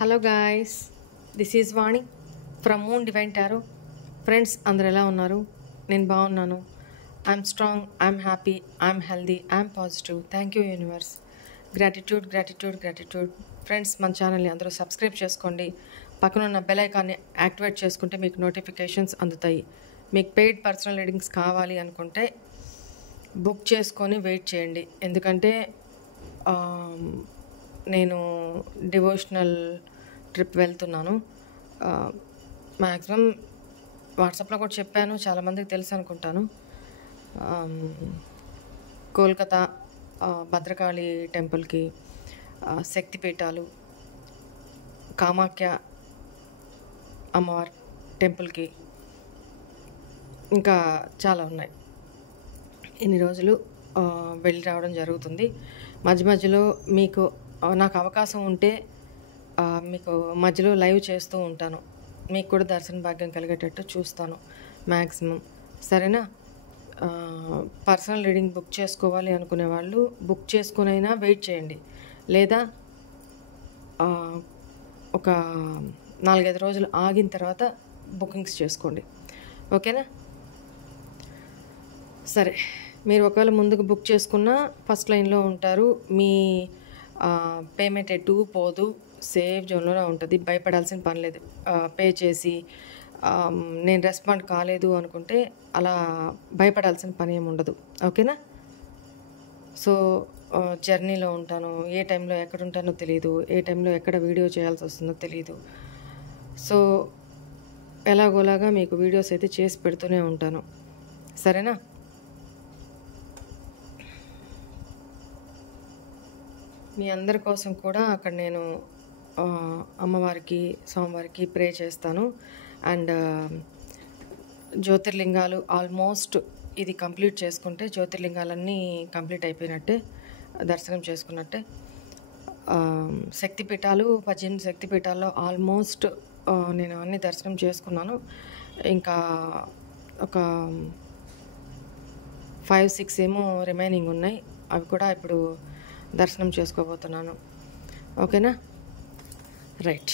Hello guys, this is Vani from moon divine tarot. Friends, అందరు ఎలా ఉన్నారు? నేను బాగున్నాను. I'm strong, I'm happy, I'm healthy, I'm positive. Thank you universe. Gratitude gratitude gratitude. Friends, మన ఛానల్ని అందరూ subscribe చేసుకోండి. పక్కన ఉన్న బెల్ ఐకాన్ని యాక్టివేట్ చేసుకుంటే మీకు నోటిఫికేషన్స్ అందుతాయి. మీకు పెయిడ్ పర్సనల్ రీడింగ్స్ కావాలి అనుకుంటే బుక్ చేసుకొని వెయిట్ చేయండి. ఎందుకంటే నేను డివోషనల్ ట్రిప్ వెళ్తున్నాను. మ్యాక్సిమం వాట్సాప్లో కూడా చెప్పాను, చాలామందికి తెలుసు అనుకుంటాను. కోల్కతా భద్రకాళి టెంపుల్కి, శక్తిపీఠాలు, కామాఖ్య అమ్మవారి టెంపుల్కి, ఇంకా చాలా ఉన్నాయి. ఇన్ని రోజులు వెళ్ళి రావడం జరుగుతుంది. మధ్య మధ్యలో మీకు నాకు అవకాశం ఉంటే మీకు మధ్యలో లైవ్ చేస్తూ ఉంటాను. మీకు కూడా దర్శన భాగ్యం కలిగేటట్టు చూస్తాను మ్యాక్సిమం. సరేనా? పర్సనల్ రీడింగ్ బుక్ చేసుకోవాలి అనుకునే వాళ్ళు బుక్ చేసుకునైనా వెయిట్ చేయండి, లేదా ఒక 4-5 రోజులు ఆగిన తర్వాత బుకింగ్స్ చేసుకోండి. ఓకేనా? సరే, మీరు ఒకవేళ ముందుకు బుక్ చేసుకున్నా ఫస్ట్ లైన్లో ఉంటారు. మీ పేమెంట్ ఎటు పోదు, సేఫ్ జోన్లోనే ఉంటుంది. భయపడాల్సిన పని లేదు. పే చేసి నేను రెస్పాండ్ కాలేదు అనుకుంటే అలా భయపడాల్సిన పని ఏమి ఉండదు. ఓకేనా? సో జర్నీలో ఉంటాను, ఏ టైంలో ఎక్కడ ఉంటానో తెలియదు, ఏ టైంలో ఎక్కడ వీడియో చేయాల్సి వస్తుందో తెలియదు. సో ఎలాగోలాగా మీకు వీడియోస్ అయితే చేసి పెడుతూనే ఉంటాను. సరేనా? మీ అందరి కోసం కూడా అక్కడ నేను అమ్మవారికి, స్వామివారికి ప్రే చేస్తాను. అండ్ జ్యోతిర్లింగాలు ఆల్మోస్ట్ ఇది కంప్లీట్ చేసుకుంటే జ్యోతిర్లింగాలన్నీ కంప్లీట్ అయిపోయినట్టే, దర్శనం చేసుకున్నట్టే. శక్తిపీఠాలు 18 శక్తిపీఠాల్లో ఆల్మోస్ట్ నేను అన్ని దర్శనం చేసుకున్నాను. ఇంకా ఒక 5-6 ఏమో రిమైనింగ్ ఉన్నాయి. అవి కూడా ఇప్పుడు దర్శనం చేసుకోబోతున్నాను. ఓకేనా? రైట్.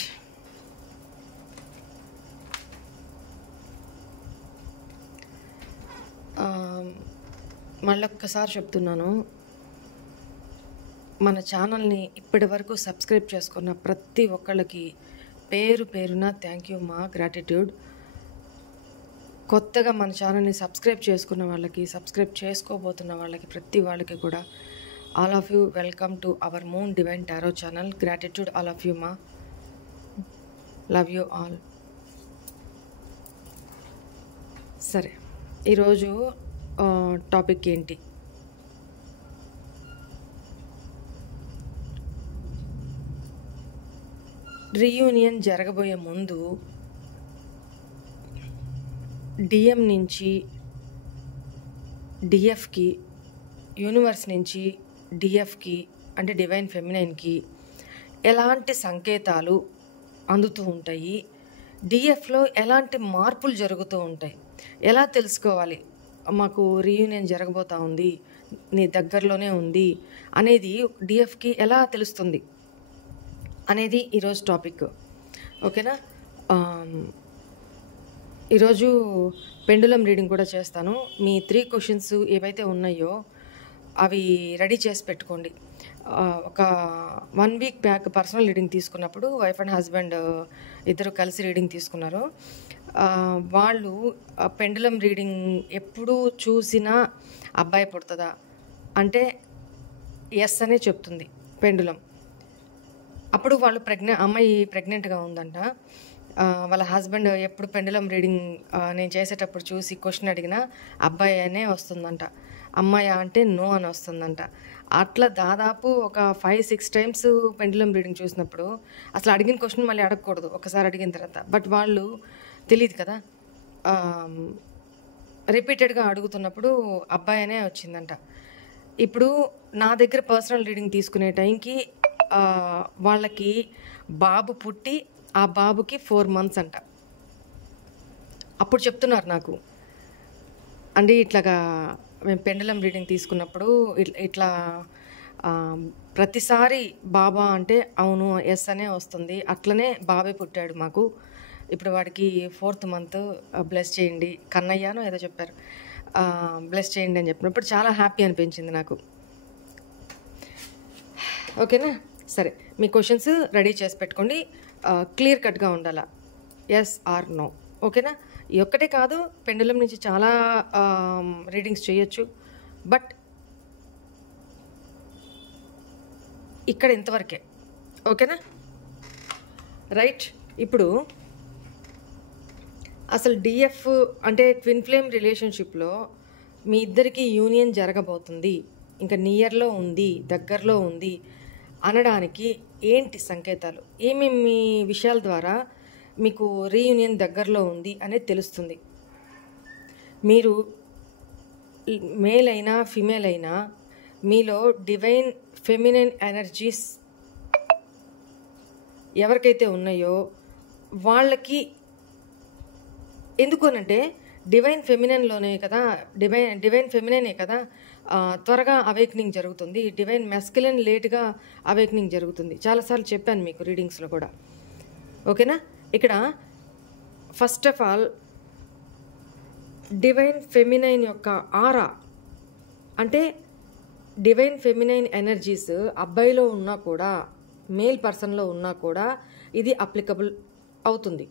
మళ్ళొక్కసారి చెప్తున్నాను, మన ఛానల్ని ఇప్పటి వరకు సబ్స్క్రైబ్ చేసుకున్న ప్రతి ఒక్కళ్ళకి పేరు పేరున థ్యాంక్ యూ మా, గ్రాటిట్యూడ్. కొత్తగా మన ఛానల్ని సబ్స్క్రైబ్ చేసుకున్న వాళ్ళకి, సబ్స్క్రైబ్ చేసుకోబోతున్న వాళ్ళకి, ప్రతి వాళ్ళకి కూడా all of you welcome to our moon divine tarot channel. Gratitude all of you మా, లవ్ యూ ఆల్. సరే, ఈరోజు టాపిక్ ఏంటి? రీయూనియన్ జరగబోయే ముందు డిఎం నుంచి డిఎఫ్కి, యూనివర్స్ నుంచి డిఎఫ్కి అంటే డివైన్ ఫెమినైన్కి ఎలాంటి సంకేతాలు అందుతూ ఉంటాయి, డిఎఫ్లో ఎలాంటి మార్పులు జరుగుతూ ఉంటాయి, ఎలా తెలుసుకోవాలి మాకు రీయూనియన్ జరగబోతూ ఉంది, నీ దగ్గరలోనే ఉంది అనేది డిఎఫ్కి ఎలా తెలుస్తుంది అనేది ఈరోజు టాపిక్. ఓకేనా? ఈరోజు పెండులం రీడింగ్ కూడా చేస్తాను. మీ 3 క్వశ్చన్స్ ఏవైతే ఉన్నాయో అవి రెడీ చేసి పెట్టుకోండి. ఒక 1 వీక్ బ్యాక్ పర్సనల్ రీడింగ్ తీసుకున్నప్పుడు వైఫ్ అండ్ హస్బెండ్ ఇద్దరు కలిసి రీడింగ్ తీసుకున్నారు. వాళ్ళు పెండులం రీడింగ్ ఎప్పుడు చూసినా అబ్బాయి పుడుతుందా అంటే ఎస్ అనే చెప్తుంది పెండులం. అప్పుడు వాళ్ళు అమ్మాయి ప్రెగ్నెంట్గా ఉందంట. వాళ్ళ హస్బెండ్ ఎప్పుడు పెండులం రీడింగ్ నేను చేసేటప్పుడు చూసి క్వశ్చన్ అడిగినా అబ్బాయి అనే వస్తుందంట, అమ్మాయి అంటే నో అని వస్తుందంట. అట్లా దాదాపు ఒక 5-6 టైమ్స్ పెండులం రీడింగ్ చూసినప్పుడు అసలు అడిగిన క్వశ్చన్ మళ్ళీ అడగకూడదు ఒకసారి అడిగిన తర్వాత. బట్ వాళ్ళు తెలియదు కదా, రిపీటెడ్గా అడుగుతున్నప్పుడు అబ్బాయి అనే వచ్చిందంట. ఇప్పుడు నా దగ్గర పర్సనల్ రీడింగ్ తీసుకునే టైంకి వాళ్ళకి బాబు పుట్టి ఆ బాబుకి 4 months అంట. అప్పుడు చెప్తున్నారు నాకు, అంటే ఇట్లాగా మేము పెండులం రీడింగ్ తీసుకున్నప్పుడు ఇట్లా ప్రతిసారి బాబా అంటే అవును ఎస్ అనే వస్తుంది. అట్లనే బాబే పుట్టాడు మాకు. ఇప్పుడు వాడికి 4th మంత్ బ్లెస్ చేయండి కన్నయ్యనో ఏదో చెప్పారు. బ్లెస్ చేయండి అని చెప్పినప్పుడు చాలా హ్యాపీ అనిపించింది నాకు. ఓకేనా? సరే, మీ క్వశ్చన్స్ రెడీ చేసి పెట్టుకోండి. క్లియర్ కట్గా ఉండాలా, ఎస్ ఆర్ నో. ఓకేనా? ఈ ఒక్కటే కాదు, పెండులం నుంచి చాలా రీడింగ్స్ చేయొచ్చు. బట్ ఇక్కడ ఇంతవరకే. ఓకేనా? రైట్. ఇప్పుడు అసలు డిఎఫ్ అంటే ట్విన్ ఫ్లేమ్ రిలేషన్షిప్లో మీ ఇద్దరికి యూనియన్ జరగబోతుంది, ఇంకా నియర్లో ఉంది, దగ్గరలో ఉంది అనడానికి ఏంటి సంకేతాలు, ఏమేమి విషయాల ద్వారా మీకు రీయూనియన్ దగ్గరలో ఉంది అనేది తెలుస్తుంది. మీరు మేల్ అయినా ఫిమేల్ అయినా మీలో డివైన్ ఫెమినైన్ ఎనర్జీస్ ఎవరికైతే ఉన్నాయో వాళ్ళకి, ఎందుకు అనంటే డివైన్ ఫెమినైన్లోనే కదా, డివైన్ ఫెమినైనే కదా త్వరగా అవేక్నింగ్ జరుగుతుంది. డివైన్ మెస్కులిన్ లేట్గా అవేక్నింగ్ జరుగుతుంది. చాలాసార్లు చెప్పాను మీకు రీడింగ్స్లో కూడా. ఓకేనా? ఇక్కడ first of all divine feminine యొక్క ఆరా అంటే డివైన్ ఫెమినైన్ ఎనర్జీస్ అబ్బాయిలో ఉన్నా కూడా, మేల్ పర్సన్లో ఉన్నా కూడా ఇది అప్లికబుల్ అవుతుంది.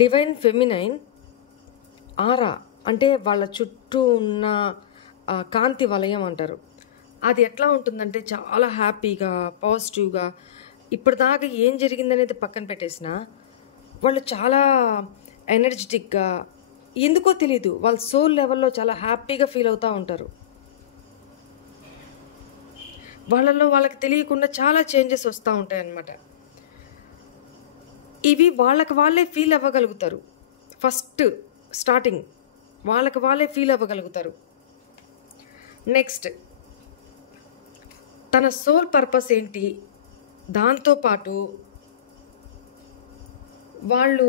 డివైన్ ఫెమినైన్ ఆరా అంటే వాళ్ళ చుట్టూ ఉన్న కాంతి వలయం అంటారు. అది ఎట్లా ఉంటుందంటే చాలా హ్యాపీగా, పాజిటివ్గా, ఇప్పటిదాకా ఏం జరిగిందనేది పక్కన పెట్టేసిన వాళ్ళు చాలా ఎనర్జెటిక్గా, ఎందుకో తెలీదు, వాళ్ళ సోల్ లెవెల్లో చాలా హ్యాపీగా ఫీల్ అవుతూ ఉంటారు. వాళ్ళలో వాళ్ళకి తెలియకుండా చాలా చేంజెస్ వస్తూ ఉంటాయి అన్నమాట. ఇవి వాళ్ళకి వాళ్ళే ఫీల్ అవ్వగలుగుతారు. ఫస్ట్ స్టార్టింగ్ వాళ్ళకి వాళ్ళే ఫీల్ అవ్వగలుగుతారు. నెక్స్ట్ తన సోల్ పర్పస్ ఏంటి, దాంతోపాటు వాళ్ళు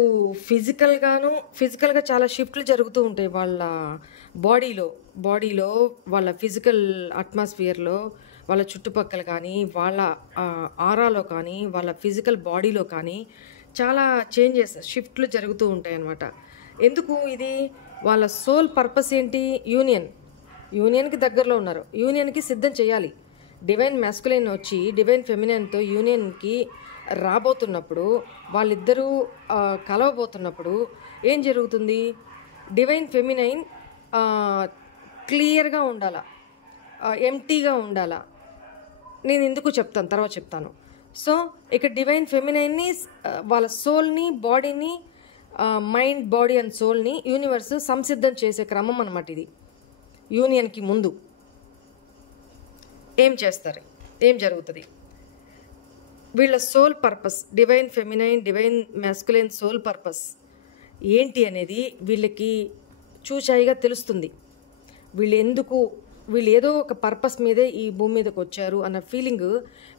ఫిజికల్గా చాలా షిఫ్ట్లు జరుగుతూ ఉంటాయి వాళ్ళ బాడీలో వాళ్ళ ఫిజికల్ అట్మాస్ఫియర్లో, వాళ్ళ చుట్టుపక్కల కానీ, వాళ్ళ ఆరాలో కానీ, వాళ్ళ ఫిజికల్ బాడీలో కానీ చాలా చేంజెస్, షిఫ్ట్లు జరుగుతూ ఉంటాయి అన్నమాట. ఎందుకు ఇది? వాళ్ళ సోల్ పర్పస్ ఏంటి? యూనియన్కి దగ్గరలో ఉన్నారు, యూనియన్కి సిద్ధం చేయాలి. డివైన్ మ్యాస్కులైన్ వచ్చి డివైన్ ఫెమినైన్తో యూనియన్కి రాబోతున్నప్పుడు, వాళ్ళిద్దరూ కలవబోతున్నప్పుడు ఏం జరుగుతుంది? డివైన్ ఫెమినైన్ క్లియర్గా ఉండాలా, ఎంటీగా ఉండాలా. నేను ఎందుకు చెప్తాను, తర్వాత చెప్తాను. సో ఇక్కడ డివైన్ ఫెమినైన్ని, వాళ్ళ సోల్ని, బాడీని, మైండ్, బాడీ అండ్ సోల్ని యూనివర్స్ సంసిద్ధం చేసే క్రమం అన్నమాట ఇది. యూనియన్కి ముందు ఏం చేస్తారు, ఏం జరుగుతుంది? వీళ్ళ soul purpose, divine feminine, divine masculine soul purpose ఏంటి అనేది వీళ్ళకి చూచాయిగా తెలుస్తుంది. వీళ్ళు ఏదో ఒక పర్పస్ మీదే ఈ భూమి మీదకి వచ్చారు అన్న ఫీలింగ్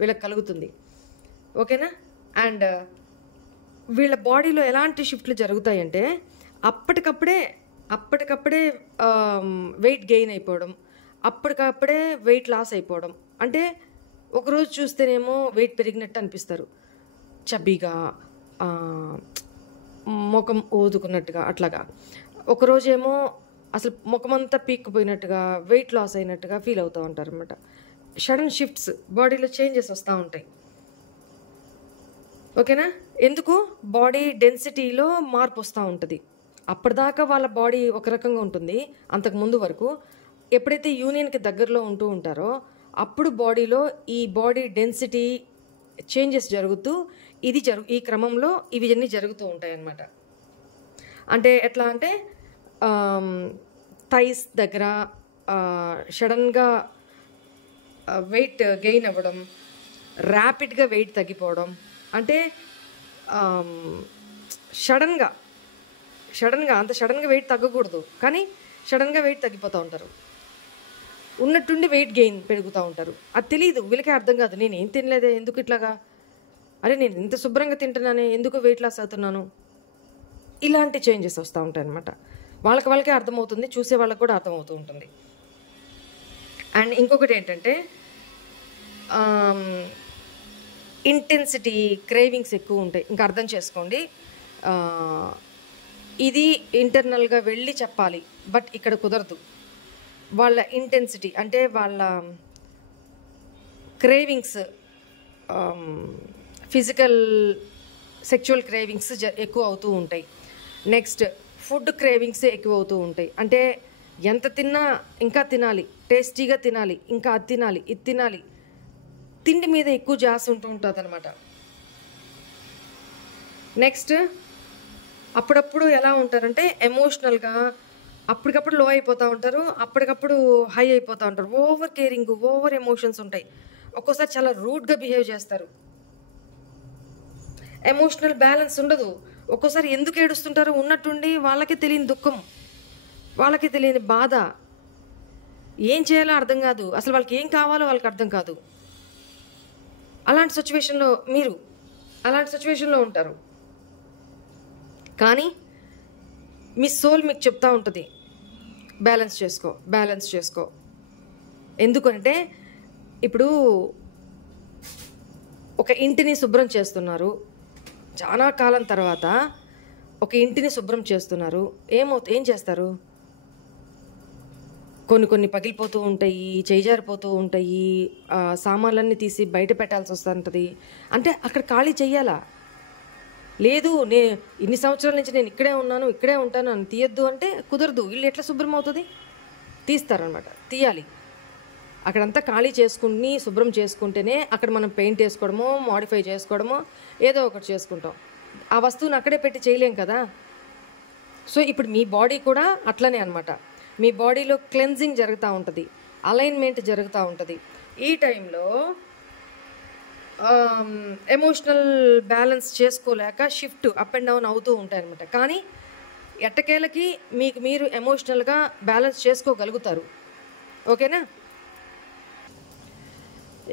వీళ్ళకి కలుగుతుంది. ఓకేనా? అండ్ వీళ్ళ బాడీలో ఎలాంటి షిఫ్ట్లు జరుగుతాయంటే అప్పటికప్పుడే వెయిట్ గెయిన్ అయిపోవడం, అప్పటికప్పుడే వెయిట్ లాస్ అయిపోవడం. అంటే ఒకరోజు చూస్తేనేమో వెయిట్ పెరిగినట్టు అనిపిస్తారు, చబ్బీగా, ముఖం ఊదుకున్నట్టుగా అట్లాగా. ఒకరోజేమో అసలు ముఖమంతా పీక్కుపోయినట్టుగా, వెయిట్ లాస్ అయినట్టుగా ఫీల్ అవుతూ ఉంటారు అనమాట. సడన్ షిఫ్ట్స్, బాడీలో చేంజెస్ వస్తూ ఉంటాయి. ఓకేనా? ఎందుకు? బాడీ డెన్సిటీలో మార్పు వస్తూ ఉంటుంది. అప్పటిదాకా వాళ్ళ బాడీ ఒక రకంగా ఉంటుంది అంతకుముందు వరకు. ఎప్పుడైతే యూనియన్కి దగ్గరలో ఉంటూ ఉంటారో అప్పుడు బాడీలో ఈ బాడీ డెన్సిటీ చేంజెస్ జరుగుతూ ఈ క్రమంలో ఇవన్నీ జరుగుతూ ఉంటాయి అన్నమాట. అంటే ఎట్లా అంటే థైస్ దగ్గర సడన్గా వెయిట్ గెయిన్ అవ్వడం, ర్యాపిడ్గా వెయిట్ తగ్గిపోవడం. అంటే సడన్గా అంత సడన్గా వెయిట్ తగ్గకూడదు, కానీ సడన్గా వెయిట్ తగ్గిపోతూ ఉంటారు. ఉన్నట్టుండి వెయిట్ గెయిన్ పెరుగుతూ ఉంటారు. అది తెలియదు, వీళ్ళకే అర్థం కాదు. నేను ఏం తినలేదే, ఎందుకు ఇట్లాగా, అరే నేను ఇంత శుభ్రంగా తింటున్నానే, ఎందుకు వెయిట్ లాస్ అవుతున్నాను. ఇలాంటి చేంజెస్ వస్తూ ఉంటాయి అన్నమాట. వాళ్ళకే అర్థమవుతుంది, చూసే వాళ్ళకి కూడా అర్థమవుతూ ఉంటుంది. అండ్ ఇంకొకటి ఏంటంటే ఇంటెన్సిటీ క్రేవింగ్స్ ఎక్కువ ఉంటాయి. ఇంకా అర్థం చేసుకోండి, ఇది ఇంటర్నల్గా వెళ్ళి చెప్పాలి, బట్ ఇక్కడ కుదరదు. వాళ్ళ ఇంటెన్సిటీ అంటే వాళ్ళ క్రేవింగ్స్, ఫిజికల్ సెక్షువల్ క్రేవింగ్స్ ఎక్కువ అవుతూ ఉంటాయి. నెక్స్ట్ ఫుడ్ క్రేవింగ్స్ ఎక్కువ అవుతూ ఉంటాయి. అంటే ఎంత తిన్నా ఇంకా తినాలి, టేస్టీగా తినాలి, ఇంకా అది తినాలి, ఇది తినాలి, తిండి మీద ఎక్కువ జాస్ ఉంటూ ఉంటుంది అనమాట. నెక్స్ట్ అప్పుడప్పుడు ఎలా ఉంటారంటే ఎమోషనల్గా అప్పటికప్పుడు లో అయిపోతూ ఉంటారు, అప్పటికప్పుడు హై అయిపోతూ ఉంటారు. ఓవర్ కేరింగ్, ఓవర్ ఎమోషన్స్ ఉంటాయి. ఒక్కోసారి చాలా రూడ్గా బిహేవ్ చేస్తారు. ఎమోషనల్ బ్యాలెన్స్ ఉండదు. ఒక్కోసారి ఎందుకు ఏడుస్తుంటారో ఉన్నట్టుండి వాళ్ళకి తెలియని దుఃఖం, వాళ్ళకి తెలియని బాధ, ఏం చేయాలో అర్థం కాదు, అసలు వాళ్ళకి ఏం కావాలో వాళ్ళకి అర్థం కాదు. అలాంటి సిచ్యువేషన్లో అలాంటి సిచ్యువేషన్లో ఉంటారు. కానీ మీ సోల్ మీకు చెప్తా ఉంటుంది, బ్యాలెన్స్ చేసుకో, బ్యాలెన్స్ చేసుకో. ఎందుకంటే ఇప్పుడు ఒక ఇంటిని శుభ్రం చేస్తున్నారు, చాలా కాలం తర్వాత ఒక ఇంటిని శుభ్రం చేస్తున్నారు. ఏం చేస్తారు? కొన్ని పగిలిపోతూ ఉంటాయి, చేజారిపోతూ ఉంటాయి, సామాన్లన్నీ తీసి బయట పెట్టాల్సి వస్తుంటుంది. అంటే అక్కడ ఖాళీ చెయ్యాలా? లేదు, ఇన్ని సంవత్సరాల నుంచి నేను ఇక్కడే ఉంటాను అని తీయద్దు అంటే కుదరదు. ఇల్లు ఎట్లా శుభ్రం అవుతుంది? తీస్తారనమాట, తీయాలి. అక్కడంతా ఖాళీ చేసుకుని శుభ్రం చేసుకుంటేనే అక్కడ మనం పెయింట్ వేసుకోవడమో, మోడిఫై చేసుకోవడమో ఏదో ఒకటి చేసుకుంటాం. ఆ వస్తువుని అక్కడే పెట్టి చేయలేం కదా. సో ఇప్పుడు మీ బాడీ కూడా అట్లనే అనమాట. మీ బాడీలో క్లెన్జింగ్ జరుగుతూ ఉంటుంది, అలైన్మెంట్ జరుగుతూ ఉంటుంది. ఈ టైంలో ఎమోషనల్ బ్యాలెన్స్ చేసుకోలేక షిఫ్ట్ అప్ అండ్ డౌన్ అవుతూ ఉంటాయి అనమాట. కానీ ఎట్టకేలకి మీరు ఎమోషనల్గా బ్యాలెన్స్ చేసుకోగలుగుతారు. ఓకేనా?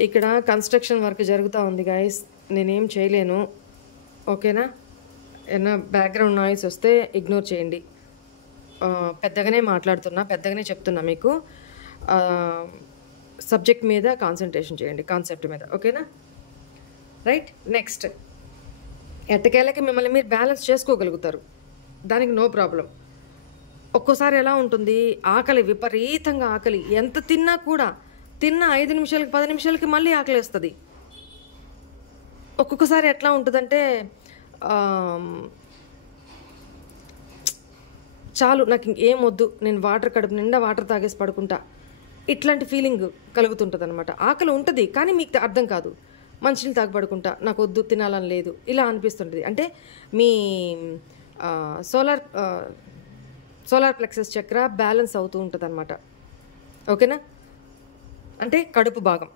ఇక్కడ కన్స్ట్రక్షన్ వర్క్ జరుగుతూ ఉంది గైస్, నేనేం చేయలేను. ఓకేనా? ఏమైనా బ్యాక్గ్రౌండ్ నాయిస్ వస్తే ఇగ్నోర్ చేయండి. పెద్దగానే మాట్లాడుతున్నా, పెద్దగానే చెప్తున్నా మీకు. సబ్జెక్ట్ మీద కాన్సన్ట్రేషన్ చేయండి, కాన్సెప్ట్ మీద. ఓకేనా? రైట్. నెక్స్ట్, ఎట్టకేళ్ళకి మిమ్మల్ని మీరు బ్యాలెన్స్ చేసుకోగలుగుతారు, దానికి నో ప్రాబ్లం. ఒక్కోసారి ఎలా ఉంటుంది, ఆకలి, విపరీతంగా ఆకలి, ఎంత తిన్నా కూడా తిన్న 5 నిమిషాలకి 10 నిమిషాలకి మళ్ళీ ఆకలి వేస్తుంది. ఒక్కొక్కసారి ఎట్లా ఉంటుందంటే చాలు నాకు ఇంకేం వద్దు, నేను కడుపు నిండా వాటర్ తాగేసి పడుకుంటా, ఇట్లాంటి ఫీలింగ్ కలుగుతుంటుంది అనమాట. ఆకలి ఉంటుంది కానీ మీకు అర్థం కాదు. మంచినీళ్ళు తాగి పడుకుంటా, నాకు వద్దు, తినాలని లేదు, ఇలా అనిపిస్తుంటుంది. అంటే మీ సోలార్ ప్లెక్సస్ చక్ర బ్యాలెన్స్ అవుతూ ఉంటుంది అనమాట. ఓకేనా? అంటే కడుపు భాగం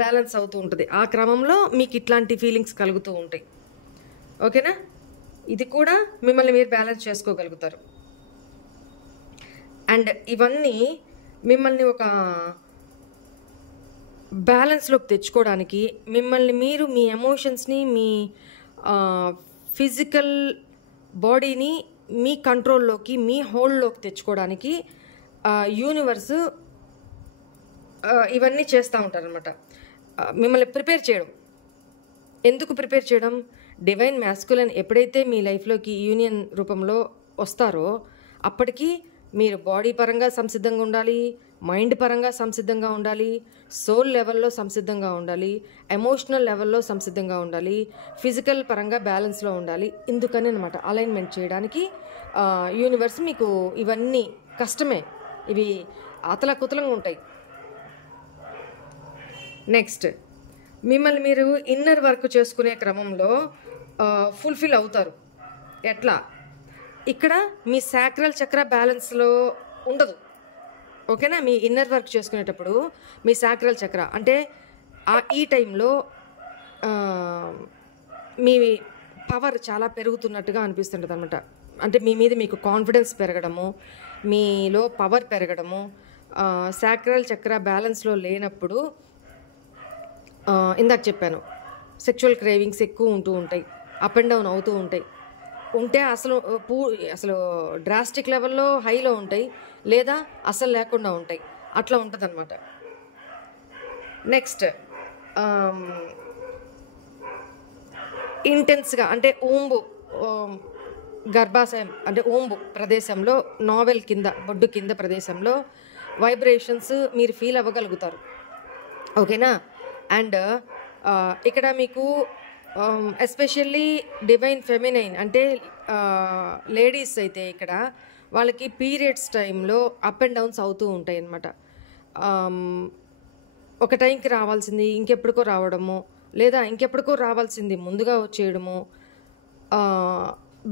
బ్యాలెన్స్ అవుతూ ఉంటుంది. ఆ క్రమంలో మీకు ఇట్లాంటి ఫీలింగ్స్ కలుగుతూ ఉంటాయి. ఓకేనా? ఇది కూడా మిమ్మల్ని మీరు బ్యాలెన్స్ చేసుకోగలుగుతారు. అండ్ ఇవన్నీ మిమ్మల్ని ఒక బ్యాలెన్స్లోకి తెచ్చుకోవడానికి, మిమ్మల్ని మీరు మీ ఎమోషన్స్ని, మీ ఫిజికల్ బాడీని మీ కంట్రోల్లోకి, మీ హోల్డ్లోకి తెచ్చుకోవడానికి యూనివర్స్ ఇవన్నీ చేస్తూ ఉంటారనమాట. మిమ్మల్ని ప్రిపేర్ చేయడం. ఎందుకు ప్రిపేర్ చేయడం? డివైన్ మ్యాస్కులైన్ ఎప్పుడైతే మీ లైఫ్లోకి యూనియన్ రూపంలో వస్తారో అప్పటికి మీరు బాడీ పరంగా సంసిద్ధంగా ఉండాలి, మైండ్ పరంగా సంసిద్ధంగా ఉండాలి, సోల్ లెవెల్లో సంసిద్ధంగా ఉండాలి, ఎమోషనల్ లెవెల్లో సంసిద్ధంగా ఉండాలి, ఫిజికల్ పరంగా బ్యాలెన్స్లో ఉండాలి. ఇందుకని అనమాట అలైన్మెంట్ చేయడానికి యూనివర్స్ మీకు ఇవన్నీ కష్టమే, ఇవి అతలకుతలంగా ఉంటాయి. నెక్స్ట్, మిమ్మల్ని మీరు ఇన్నర్ వర్క్ చేసుకునే క్రమంలో ఫుల్ఫిల్ అవుతారు. ఎట్లా? ఇక్కడ మీ సాక్రల్ చక్ర బ్యాలెన్స్లో ఉండదు. ఓకేనా? మీ ఇన్నర్ వర్క్ చేసుకునేటప్పుడు మీ సాక్రల్ చక్ర అంటే ఈ టైంలో మీ పవర్ చాలా పెరుగుతున్నట్టుగా అనిపిస్తుంటుంది అనమాట. అంటే మీ మీద మీకు కాన్ఫిడెన్స్ పెరగడము, మీలో పవర్ పెరగడము. సాక్రల్ చక్ర బ్యాలెన్స్లో లేనప్పుడు ఇందాక చెప్పాను, సెక్షువల్ క్రేవింగ్స్ ఎక్కువ ఉంటూ ఉంటాయి, అప్ అండ్ డౌన్ అవుతూ ఉంటాయి. ఉంటే అసలు డ్రాస్టిక్ లెవెల్లో హైలో ఉంటాయి, లేదా అసలు లేకుండా ఉంటాయి. అట్లా ఉంటుందన్నమాట. నెక్స్ట్ ఇంటెన్స్గా అంటే గర్భాశయం అంటే ఊంబు ప్రదేశంలో, నావెల్ కింద, బొడ్డు కింద ప్రదేశంలో వైబ్రేషన్స్ మీరు ఫీల్ అవ్వగలుగుతారు. ఓకేనా. అండ్ ఇక్కడ మీకు ఎస్పెషల్లీ డివైన్ ఫెమినైన్ అంటే లేడీస్ అయితే ఇక్కడ వాళ్ళకి పీరియడ్స్ టైంలో అప్ అండ్ డౌన్స్ అవుతూ ఉంటాయి అన్నమాట. ఒక టైంకి రావాల్సింది ఇంకెప్పటికో రావడము, లేదా ఇంకెప్పటికో రావాల్సింది ముందుగా వచ్చేయడము,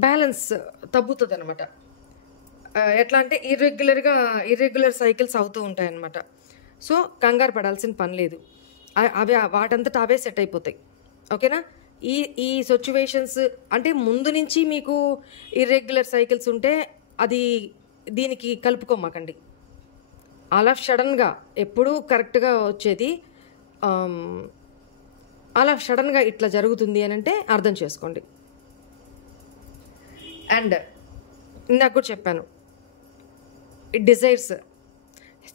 బ్యాలెన్స్ తగ్గుతుంది అనమాట. ఎట్లా అంటే ఇర్రెగ్యులర్ సైకిల్స్ అవుతూ ఉంటాయన్నమాట. సో కంగారు పడాల్సిన పని లేదు, అవి వాటంతటా అవే సెట్ అయిపోతాయి. ఓకేనా. ఈ సిచ్యువేషన్స్ అంటే ముందు నుంచి మీకు ఇర్రెగ్యులర్ సైకిల్స్ ఉంటే అది దీనికి కలుపుకోమాకండి. అలా సడన్గా ఎప్పుడూ కరెక్ట్గా వచ్చేది అలా సడన్గా ఇట్లా జరుగుతుంది అని అంటే అర్థం చేసుకోండి. అండ్ ఇందాక కూడా చెప్పాను,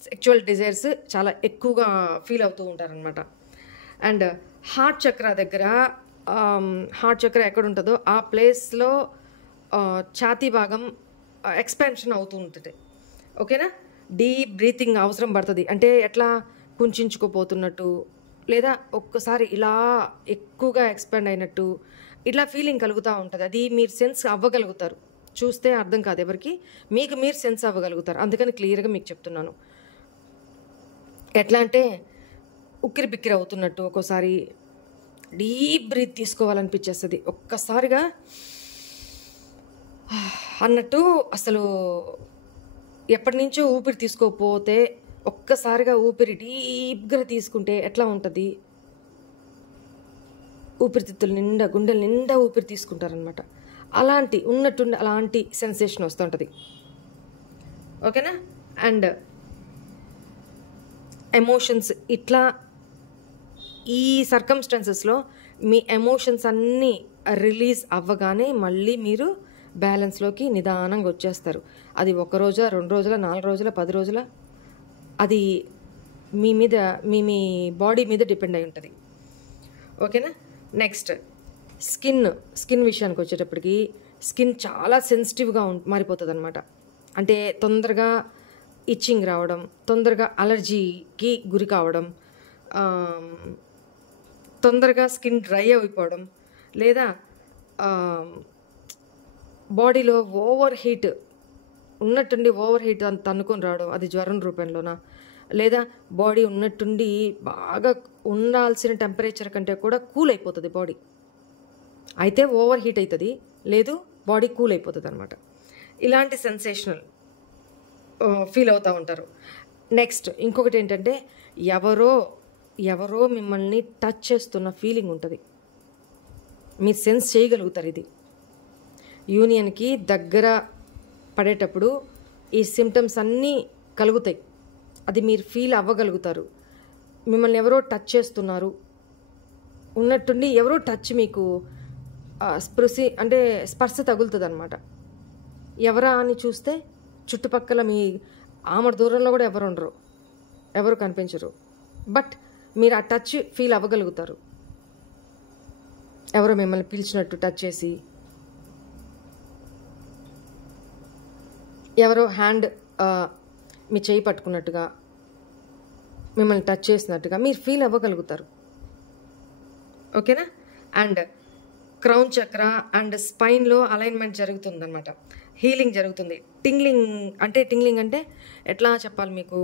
సెక్చువల్ డిజైర్స్ చాలా ఎక్కువగా ఫీల్ అవుతూ ఉంటారనమాట. అండ్ హార్ట్ చక్ర దగ్గర, హార్ట్ చక్ర ఎక్కడ ఉంటుందో ఆ ప్లేస్లో ఛాతీ భాగం ఎక్స్పాన్షన్ అవుతూ ఉంటుంది. ఓకేనా. డీప్ బ్రీతింగ్ అవసరం పడుతుంది. అంటే ఎట్లా కుంచుకుపోతున్నట్టు, లేదా ఒక్కసారి ఇలా ఎక్కువగా ఎక్స్పాండ్ అయినట్టు ఇట్లా ఫీలింగ్ కలుగుతూ ఉంటుంది. అది మీరు సెన్స్ అవ్వగలుగుతారు. చూస్తే అర్థం కాదు ఎవరికి, మీకు మీరు సెన్స్ అవ్వగలుగుతారు. అందుకని క్లియర్గా మీకు చెప్తున్నాను. ఎట్లా అంటే ఉక్కిరి బిక్కిరి అవుతున్నట్టు, ఒక్కోసారి డీప్ బ్రీత్ తీసుకోవాలనిపించేస్తుంది ఒక్కసారిగా అన్నట్టు. అసలు ఎప్పటి నుంచో ఊపిరి తీసుకోకపోతే ఒక్కసారిగా ఊపిరి డీప్గా తీసుకుంటే ఎట్లా ఉంటుంది, ఊపిరితిత్తుల నిండా, గుండెల నిండా ఊపిరి తీసుకుంటారనమాట. అలాంటి ఉన్నట్టుండి అలాంటి సెన్సేషన్ వస్తుంటుంది. ఓకేనా. అండ్ ఎమోషన్స్ ఇట్లా ఈ సర్కమ్స్టాన్సెస్లో మీ ఎమోషన్స్ అన్నీ రిలీజ్ అవ్వగానే మళ్ళీ మీరు బ్యాలెన్స్లోకి నిదానంగా వచ్చేస్తారు. అది 1 రోజు, 2 రోజుల, 4 రోజుల, 10 రోజుల, అది మీ బాడీ మీద డిపెండ్ అయి ఉంటుంది. ఓకేనా. నెక్స్ట్ స్కిన్ విషయానికి వచ్చేటప్పటికి స్కిన్ చాలా సెన్సిటివ్గా మారిపోతుంది అనమాట. అంటే తొందరగా ఇచ్చింగ్ రావడం, తొందరగా అలర్జీకి గురి కావడం, తొందరగా స్కిన్ డ్రై అయిపోవడం, లేదా బాడీలో ఓవర్ హీట్ అంత తన్నుకొని రావడం, అది జ్వరం రూపంలోనా, లేదా బాడీ ఉన్నట్టుండి బాగా ఉండాల్సిన టెంపరేచర్ కంటే కూడా కూల్ అయిపోతుంది బాడీ. అయితే ఓవర్ హీట్ అవుతుంది, లేదు బాడీ కూల్ అయిపోతుంది అనమాట. ఇలాంటి సెన్సేషనల్ ఫీల్ అవుతూ ఉంటారు. నెక్స్ట్ ఇంకొకటి ఏంటంటే ఎవరో మిమ్మల్ని టచ్ చేస్తున్న ఫీలింగ్ ఉంటుంది. మీరు సెన్స్ చేయగలుగుతారు. ఇది యూనియన్కి దగ్గర పడేటప్పుడు ఈ సిమ్టమ్స్ అన్నీ కలుగుతాయి. అది మీరు ఫీల్ అవ్వగలుగుతారు. మిమ్మల్ని ఎవరో టచ్ చేస్తున్నారు ఉన్నట్టుండి, ఎవరో టచ్ మీకు స్పర్శ తగులుతుంది అనమాట. ఎవరా అని చూస్తే చుట్టుపక్కల మీ ఆమె దూరంలో కూడా ఎవరు కనిపించరు. బట్ మీరు ఆ టచ్ ఫీల్ అవ్వగలుగుతారు. ఎవరో మిమ్మల్ని పిలిచినట్టు టచ్ చేసి, ఎవరో హ్యాండ్ మీ చేయి పట్టుకున్నట్టుగా, మిమ్మల్ని టచ్ చేసినట్టుగా మీరు ఫీల్ అవ్వగలుగుతారు. ఓకేనా. అండ్ క్రౌన్ చక్ర అండ్ స్పైన్లో అలైన్మెంట్ జరుగుతుందన్నమాట. హీలింగ్ జరుగుతుంది. టింగ్లింగ్ అంటే ఎట్లా చెప్పాలి మీకు,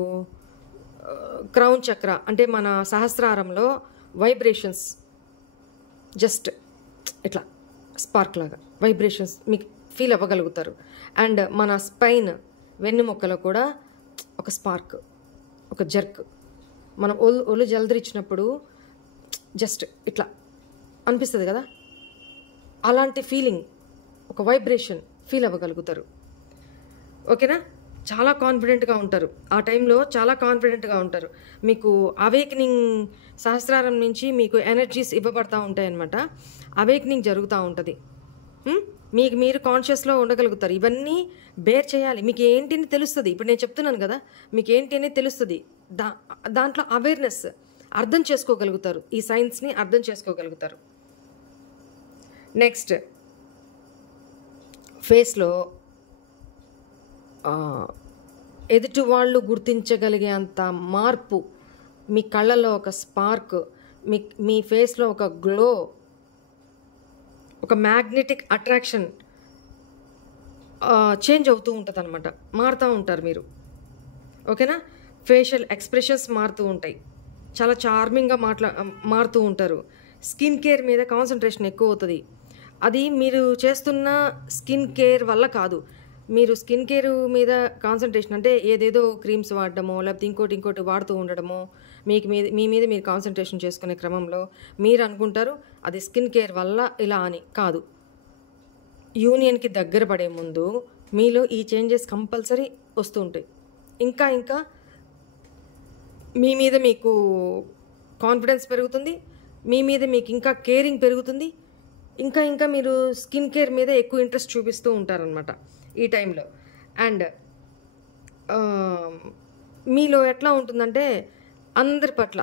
క్రౌన్ చక్ర అంటే మన సహస్రారంలో వైబ్రేషన్స్ జస్ట్ ఇట్లా స్పార్క్ లాగా వైబ్రేషన్స్ మీకు ఫీల్ అవ్వగలుగుతారు. అండ్ మన స్పైన్ వెన్నుముక్కలో కూడా ఒక స్పార్క్, ఒక జర్క్, మనం ఒళ్ళు జలదరిచ్చినప్పుడు జస్ట్ ఇట్లా అనిపిస్తుంది కదా, అలాంటి ఫీలింగ్, ఒక వైబ్రేషన్ ఫీల్ అవ్వగలుగుతారు. ఓకేనా. చాలా కాన్ఫిడెంట్గా ఉంటారు ఆ టైంలో, చాలా కాన్ఫిడెంట్గా ఉంటారు. మీకు అవేకనింగ్ సహస్రారం నుంచి మీకు ఎనర్జీస్ ఇవ్వబడతా ఉంటాయన్నమాట. అవేకనింగ్ జరుగుతూ ఉంటుంది. మీకు మీరు కాన్షియస్లో ఉండగలుగుతారు. ఇవన్నీ బేర్ చేయాలి. మీకు ఏంటి అని తెలుస్తుంది. ఇప్పుడు నేను చెప్తున్నాను కదా, మీకు ఏంటి అనేది తెలుస్తుంది. దాంట్లో అవేర్నెస్ అర్థం చేసుకోగలుగుతారు. ఈ సైన్స్ని అర్థం చేసుకోగలుగుతారు. నెక్స్ట్, ఫేస్లో ఎదుటి వాళ్ళు గుర్తించగలిగే అంత మార్పు, మీ కళ్ళలో ఒక స్పార్క్, మీ ఫేస్లో ఒక గ్లో, ఒక మ్యాగ్నెటిక్ అట్రాక్షన్ చేంజ్ అవుతూ ఉంటుంది అనమాట. మారుతూ ఉంటారు మీరు. ఓకేనా? ఫేషియల్ ఎక్స్ప్రెషన్స్ మారుతూ ఉంటాయి. చాలా చార్మింగ్గా మారుతూ ఉంటారు. స్కిన్ కేర్ మీద కాన్సన్ట్రేషన్ ఎక్కువ అవుతుంది. అది మీరు చేస్తున్న స్కిన్ కేర్ వల్ల కాదు. మీరు స్కిన్ కేర్ మీద కాన్సన్ట్రేషన్ అంటే ఏదేదో క్రీమ్స్ వాడడమో లేకపోతే ఇంకోటి వాడుతూ ఉండడమో, మీ మీద మీరు కాన్సన్ట్రేషన్ చేసుకునే క్రమంలో మీరు అనుకుంటారు అది స్కిన్ కేర్ వల్ల ఇలా అని. కాదు. యూనియన్కి దగ్గర పడే ముందు మీలో ఈ చేంజెస్ కంపల్సరీ వస్తూ ఉంటాయి. ఇంకా మీ మీద మీకు కాన్ఫిడెన్స్ పెరుగుతుంది. మీ మీద మీకు ఇంకా కేరింగ్ పెరుగుతుంది. ఇంకా మీరు స్కిన్ కేర్ మీద ఎక్కువ ఇంట్రెస్ట్ చూపిస్తూ ఉంటారనమాట ఈ టైంలో. అండ్ మీలో ఎట్లా ఉంటుందంటే అందరి పట్ల,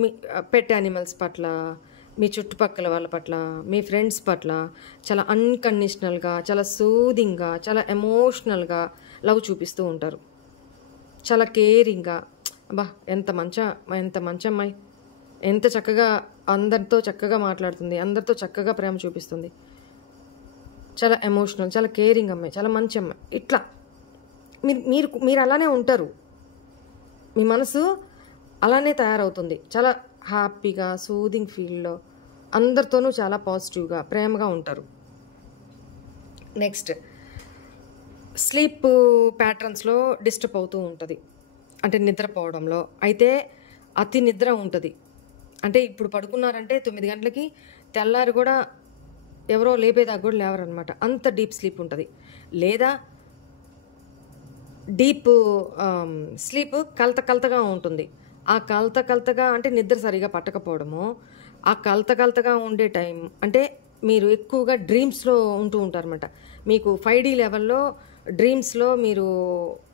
మీ పెట్ యానిమల్స్ పట్ల, మీ చుట్టుపక్కల వాళ్ళ పట్ల, మీ ఫ్రెండ్స్ పట్ల చాలా అన్కండిషనల్గా, చాలా సూదింగ్గా, చాలా ఎమోషనల్గా లవ్ చూపిస్తూ ఉంటారు. చాలా కేరింగ్గా. అబ్బా ఎంత మంచి అమ్మాయి, ఎంత చక్కగా అందరితో చక్కగా మాట్లాడుతుంది, అందరితో చక్కగా ప్రేమ చూపిస్తుంది, చాలా ఎమోషనల్, చాలా కేరింగ్ అమ్మాయి, చాలా మంచి అమ్మాయి. ఇట్లా మీరు అలానే ఉంటారు. మీ మనసు అలానే తయారవుతుంది. చాలా హ్యాపీగా, సూదింగ్ ఫీల్లో, అందరితోనూ చాలా పాజిటివ్గా, ప్రేమగా ఉంటారు. నెక్స్ట్, స్లీప్ ప్యాటర్న్స్లో డిస్టర్బ్ అవుతూ ఉంటుంది. అంటే నిద్రపోవడంలో అయితే అతి నిద్ర ఉంటుంది. అంటే ఇప్పుడు పడుకున్నారంటే 9 గంటలకి తెల్లారి కూడా ఎవరో లేపేదాకా కూడా లేవరనమాట. అంత డీప్ స్లీప్ ఉంటుంది. లేదా డీప్ స్లీప్ కలతగా ఉంటుంది. ఆ కలతగా అంటే నిద్ర సరిగా పట్టకపోవడము. ఆ కలతగా ఉండే టైం అంటే మీరు ఎక్కువగా డ్రీమ్స్లో ఉంటూ ఉంటారన్నమాట. మీకు 5D లెవెల్లో డ్రీమ్స్లో మీరు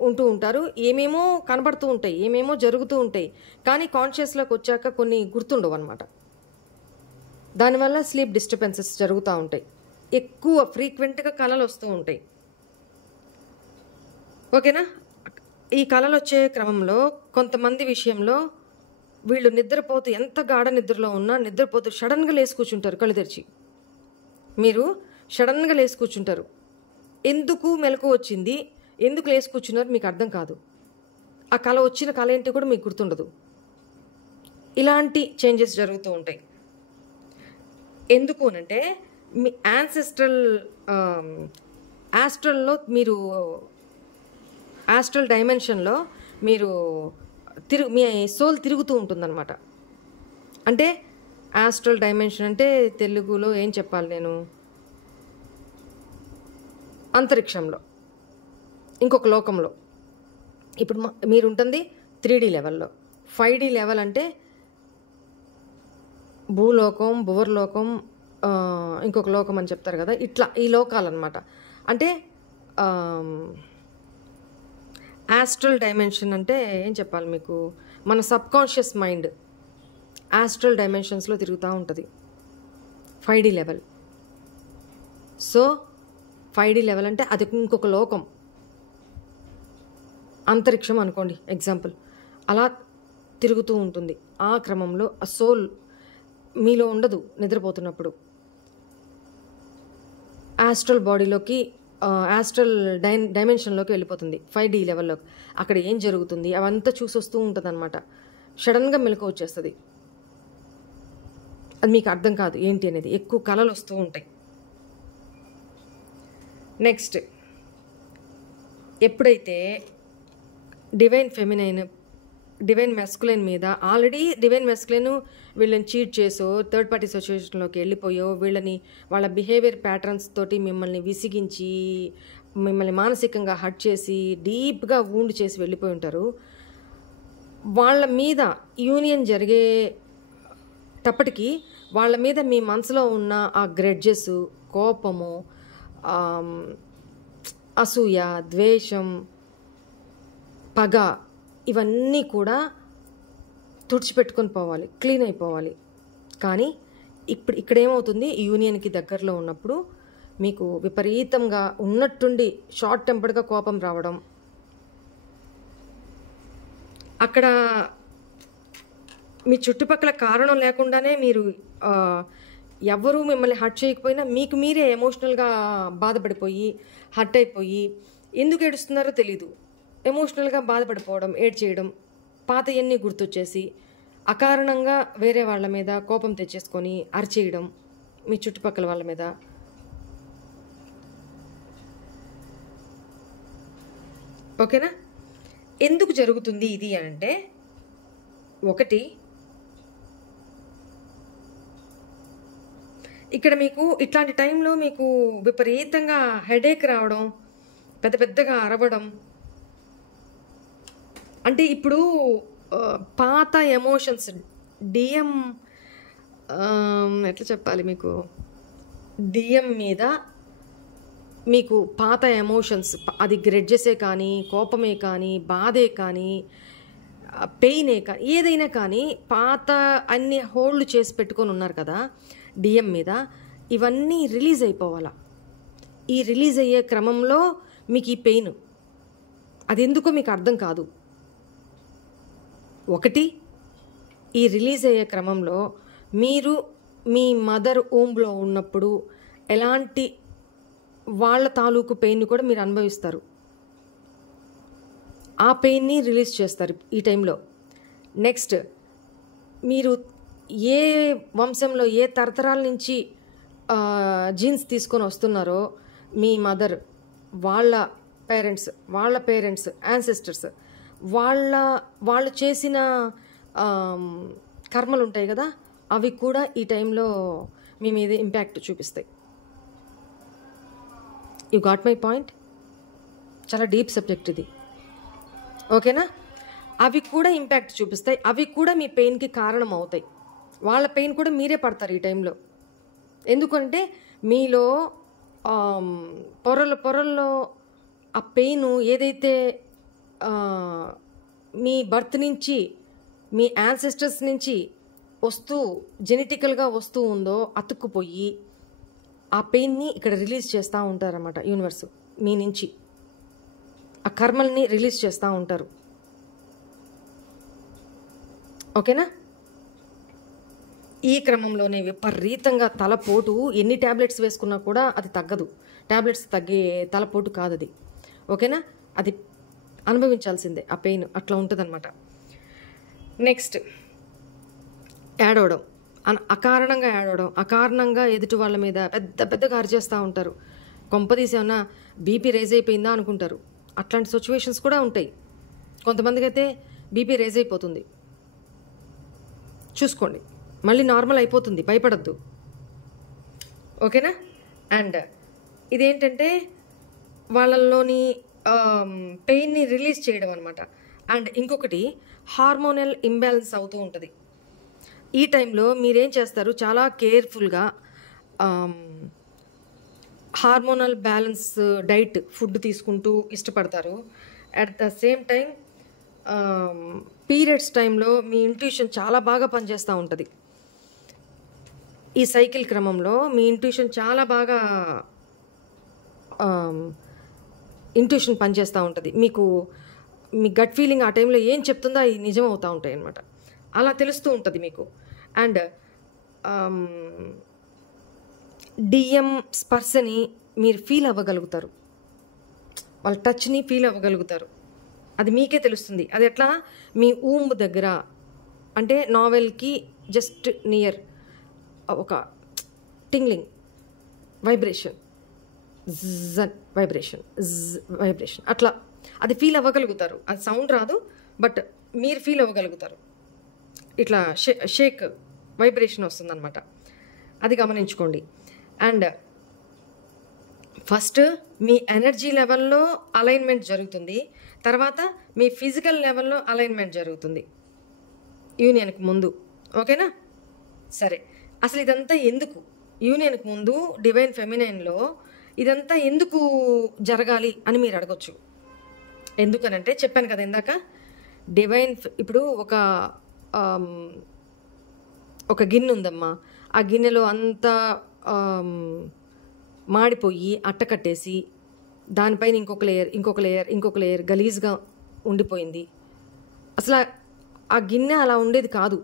ఉంటూ ఉంటారు. ఏమేమో కనబడుతూ ఉంటాయి, ఏమేమో జరుగుతూ ఉంటాయి. కానీ కాన్షియస్లోకి వచ్చాక కొన్ని గుర్తుండవు అనమాట. దానివల్ల స్లీప్ డిస్టర్బెన్సెస్ జరుగుతూ ఉంటాయి. ఎక్కువ ఫ్రీక్వెంట్గా కలలు వస్తూ ఉంటాయి. ఓకేనా? ఈ కలలు వచ్చే క్రమంలో కొంతమంది విషయంలో వీళ్ళు నిద్రపోతూ, ఎంత గాఢ నిద్రలో ఉన్నా నిద్రపోతూ సడన్గా లేచి కూర్చుంటారు కళ్ళు తెరిచి. మీరు సడన్గా లేచి కూర్చుంటారు. ఎందుకు మెలకు వచ్చింది, ఎందుకు లేచి కూర్చున్నారు మీకు అర్థం కాదు. ఆ కళ వచ్చిన కళ ఏంటి కూడా మీకు గుర్తుండదు. ఇలాంటి చేంజెస్ జరుగుతూ ఉంటాయి. ఎందుకు అనంటే మీ యాస్ట్రల్లో మీరు యాస్ట్రల్ డైమెన్షన్లో మీరు మీ సోల్ తిరుగుతూ ఉంటుందన్నమాట. అంటే యాస్ట్రల్ డైమెన్షన్ అంటే తెలుగులో ఏం చెప్పాలి నేను, అంతరిక్షంలో, ఇంకొక లోకంలో. ఇప్పుడు మీరు ఉంటుంది 3D లెవెల్లో. 5D లెవెల్ అంటే భూలోకం, భువర్లోకం, ఇంకొక లోకం అని చెప్తారు కదా, ఇట్లా ఈ లోకాలన్నమాట. అంటే యాస్ట్రల్ డైమెన్షన్ అంటే ఏం చెప్పాలి మీకు, మన సబ్కాన్షియస్ మైండ్ యాస్ట్రల్ డైమెన్షన్స్లో తిరుగుతూ ఉంటుంది. 5D level. So 5D level అంటే అది ఇంకొక లోకం, అంతరిక్షం అనుకోండి ఎగ్జాంపుల్. అలా తిరుగుతూ ఉంటుంది. ఆ క్రమంలో ఆ సోల్ మీలో ఉండదు. నిద్రపోతున్నప్పుడు యాస్ట్రల్ బాడీలోకి, యాస్ట్రల్ డైమెన్షన్లోకి వెళ్ళిపోతుంది, 5D లెవెల్లోకి. అక్కడ ఏం జరుగుతుంది అవంతా చూసి వస్తూ ఉంటుంది అనమాట. సడన్గా మెలకు వచ్చేస్తుంది. అది మీకు అర్థం కాదు ఏంటి అనేది. ఎక్కువ కలలు వస్తూ ఉంటాయి. నెక్స్ట్, ఎప్పుడైతే డివైన్ ఫెమినైన్, డివైన్ మెస్కులైన్ మీద ఆల్రెడీ డివైన్ మెస్కులైన్ వీళ్ళని చీట్ చేసో, థర్డ్ పార్టీ సిచ్యువేషన్లోకి వెళ్ళిపోయో, వాళ్ళ బిహేవియర్ ప్యాటర్న్స్ తోటి మిమ్మల్ని విసిగించి, మిమ్మల్ని మానసికంగా హర్ట్ చేసి, డీప్గా వూండ్ చేసి వెళ్ళిపోయి ఉంటారు. వాళ్ళ మీద యూనియన్ జరిగేటప్పటికీ వాళ్ళ మీద మీ మనసులో ఉన్న ఆ గ్రెడ్జెస్, కోపము, అసూయ, ద్వేషం, పగ ఇవన్నీ కూడా తుడిచిపెట్టుకొని పోవాలి, క్లీన్ అయిపోవాలి. కానీ ఇక్కడ ఏమవుతుంది, ఈ యూనియన్కి దగ్గరలో ఉన్నప్పుడు మీకు విపరీతంగా ఉన్నట్టుండి షార్ట్ టెంపర్డ్గా కోపం రావడం, అక్కడ మీ చుట్టుపక్కల కారణం లేకుండానే మీరు ఎవరు మిమ్మల్ని హర్ట్ చేయకపోయినా మీకు మీరే ఎమోషనల్గా బాధపడిపోయి హర్ట్ అయిపోయి ఎందుకు ఏడుస్తున్నారో తెలీదు, ఎమోషనల్గా బాధపడిపోవడం, ఏడ్చేయడం, పాతయన్నీ గుర్తొచ్చేసి అకారణంగా వేరే వాళ్ళ మీద కోపం తెచ్చేసుకొని అరిచేయడం మీ చుట్టుపక్కల వాళ్ళ మీద. ఓకేనా? ఎందుకు జరుగుతుంది ఇది అంటే, ఒకటి ఇక్కడ మీకు ఇట్లాంటి టైంలో మీకు విపరీతంగా హెడేక్ రావడం, పెద్ద పెద్దగా అరవడం, అంటే ఇప్పుడు పాత ఎమోషన్స్ డిఎం ఎట్లా చెప్పాలి మీకు, డిఎం మీద మీకు పాత ఎమోషన్స్, అది గ్రెడ్జెసే కానీ, కోపమే కానీ, బాధే కానీ, పెయినే కానీ, ఏదైనా కానీ పాత అన్ని హోల్డ్ చేసి పెట్టుకొని ఉన్నారు కదా డిఎం మీద, ఇవన్నీ రిలీజ్ అయిపోవాలా. ఈ రిలీజ్ అయ్యే క్రమంలో మీకు ఈ పెయిన్ అది ఎందుకో మీకు అర్థం కాదు. ఒకటి, ఈ రిలీజ్ అయ్యే క్రమంలో మీరు మీ మదర్ ఓంలో ఉన్నప్పుడు ఎలాంటి వాళ్ళ తాలూకు పెయిన్ కూడా మీరు అనుభవిస్తారు. ఆ పెయిన్ని రిలీజ్ చేస్తారు ఈ టైంలో. నెక్స్ట్, మీరు ఏ వంశంలో ఏ తరతరాల నుంచి జీన్స్ తీసుకొని వస్తున్నారో మీ మదర్, వాళ్ళ పేరెంట్స్ యాన్సెస్టర్స్ వాళ్ళు చేసిన కర్మలు ఉంటాయి కదా, అవి కూడా ఈ టైంలో మీ మీద ఇంపాక్ట్ చూపిస్తాయి. You got my point? చాలా డీప్ సబ్జెక్ట్ ఇది. ఓకేనా? అవి కూడా ఇంపాక్ట్ చూపిస్తాయి, అవి కూడా మీ పెయిన్కి కారణం అవుతాయి. వాళ్ళ పెయిన్ కూడా మీరే పడతారు ఈ టైంలో. ఎందుకంటే మీలో పొరల్లో ఆ పెయిన్ ఏదైతే మీ బర్త్ నుంచి మీ యాన్సెస్టర్స్ నుంచి జెనెటికల్గా వస్తూ ఉందో అతుక్కుపోయి ఆ పెయిన్ని ఇక్కడ రిలీజ్ చేస్తూ ఉంటారన్నమాట యూనివర్స్. మీ నుంచి ఆ కర్మల్ని రిలీజ్ చేస్తూ ఉంటారు. ఓకేనా? ఈ క్రమంలోనే విపరీతంగా తలపోటు, ఎన్ని ట్యాబ్లెట్స్ వేసుకున్నా కూడా అది తగ్గదు. ట్యాబ్లెట్స్ తగ్గే తలపోటు కాదు అది. ఓకేనా? అది అనుభవించాల్సిందే ఆ పెయిన్, అట్లా ఉంటుంది అనమాట. నెక్స్ట్, ఏడవడం, అకారణంగా ఏడవడం, అకారణంగా ఎదుటి వాళ్ళ మీద పెద్దగా అరిచేస్తూ ఉంటారు. కొంపదీసి ఏమన్నా బీపీ రేజ్ అయిపోయిందా అనుకుంటారు. అట్లాంటి సిచ్యువేషన్స్ కూడా ఉంటాయి. కొంతమందికి అయితే బీపీ రేజ్ అయిపోతుంది, చూసుకోండి, మళ్ళీ నార్మల్ అయిపోతుంది, భయపడద్దు. ఓకేనా? అండ్ ఇదేంటంటే వాళ్ళల్లోని పెయిన్ని రిలీజ్ చేయడం అనమాట. అండ్ ఇంకొకటి, హార్మోనల్ ఇంబ్యాలెన్స్ అవుతూ ఉంటుంది. ఈ టైంలో మీరేం చేస్తారు, చాలా కేర్ఫుల్గా హార్మోనల్ బ్యాలెన్స్ డైట్ ఫుడ్ తీసుకుంటూ ఇష్టపడతారు. At the same time periods టైంలో మీ ఇంట్యూషన్ చాలా బాగా పనిచేస్తూ ఉంటుంది. ఈ సైకిల్ క్రమంలో మీ ఇంట్యూషన్ చాలా బాగా ఇంట్యూషన్ పనిచేస్తూ ఉంటుంది. మీ గట్ ఫీలింగ్ ఆ టైంలో ఏం చెప్తుందో అవి నిజం అవుతూ ఉంటాయి అన్నమాట. అలా తెలుస్తూ ఉంటుంది మీకు. అండ్ డిఎం స్పర్శని మీరు ఫీల్ అవ్వగలుగుతారు, వాళ్ళ టచ్ని ఫీల్ అవ్వగలుగుతారు. అది మీకే తెలుస్తుంది. అది ఎట్లా, మీ ఊంబ్ దగ్గర, అంటే నావెల్కి జస్ట్ నియర్ ఒక టింగ్లింగ్ వైబ్రేషన్, వైబ్రేషన్ అట్లా అది ఫీల్ అవ్వగలుగుతారు. అది సౌండ్ రాదు, బట్ మీరు ఫీల్ అవ్వగలుగుతారు. ఇట్లా షేక్ వైబ్రేషన్ వస్తుందన్నమాట. అది గమనించుకోండి. అండ్ ఫస్ట్ మీ ఎనర్జీ లెవెల్లో అలైన్మెంట్ జరుగుతుంది, తర్వాత మీ ఫిజికల్ లెవెల్లో అలైన్మెంట్ జరుగుతుంది యూనియన్కి ముందు. ఓకేనా? సరే, అసలు ఇదంతా ఎందుకు? యూనియన్కి ముందు డివైన్ ఫెమినైన్లో ఇదంతా ఎందుకు జరగాలి అని మీరు అడగొచ్చు. ఎందుకనంటే చెప్పాను కదా ఇందాక, డివైన్ ఇప్పుడు ఒక గిన్నె ఉందమ్మా, ఆ గిన్నెలో అంతా మాడిపోయి అట్టకట్టేసి దానిపైన ఇంకొక లేయర్ గలీజ్గా ఉండిపోయింది. అసలు ఆ గిన్నె అలా ఉండేది కాదు.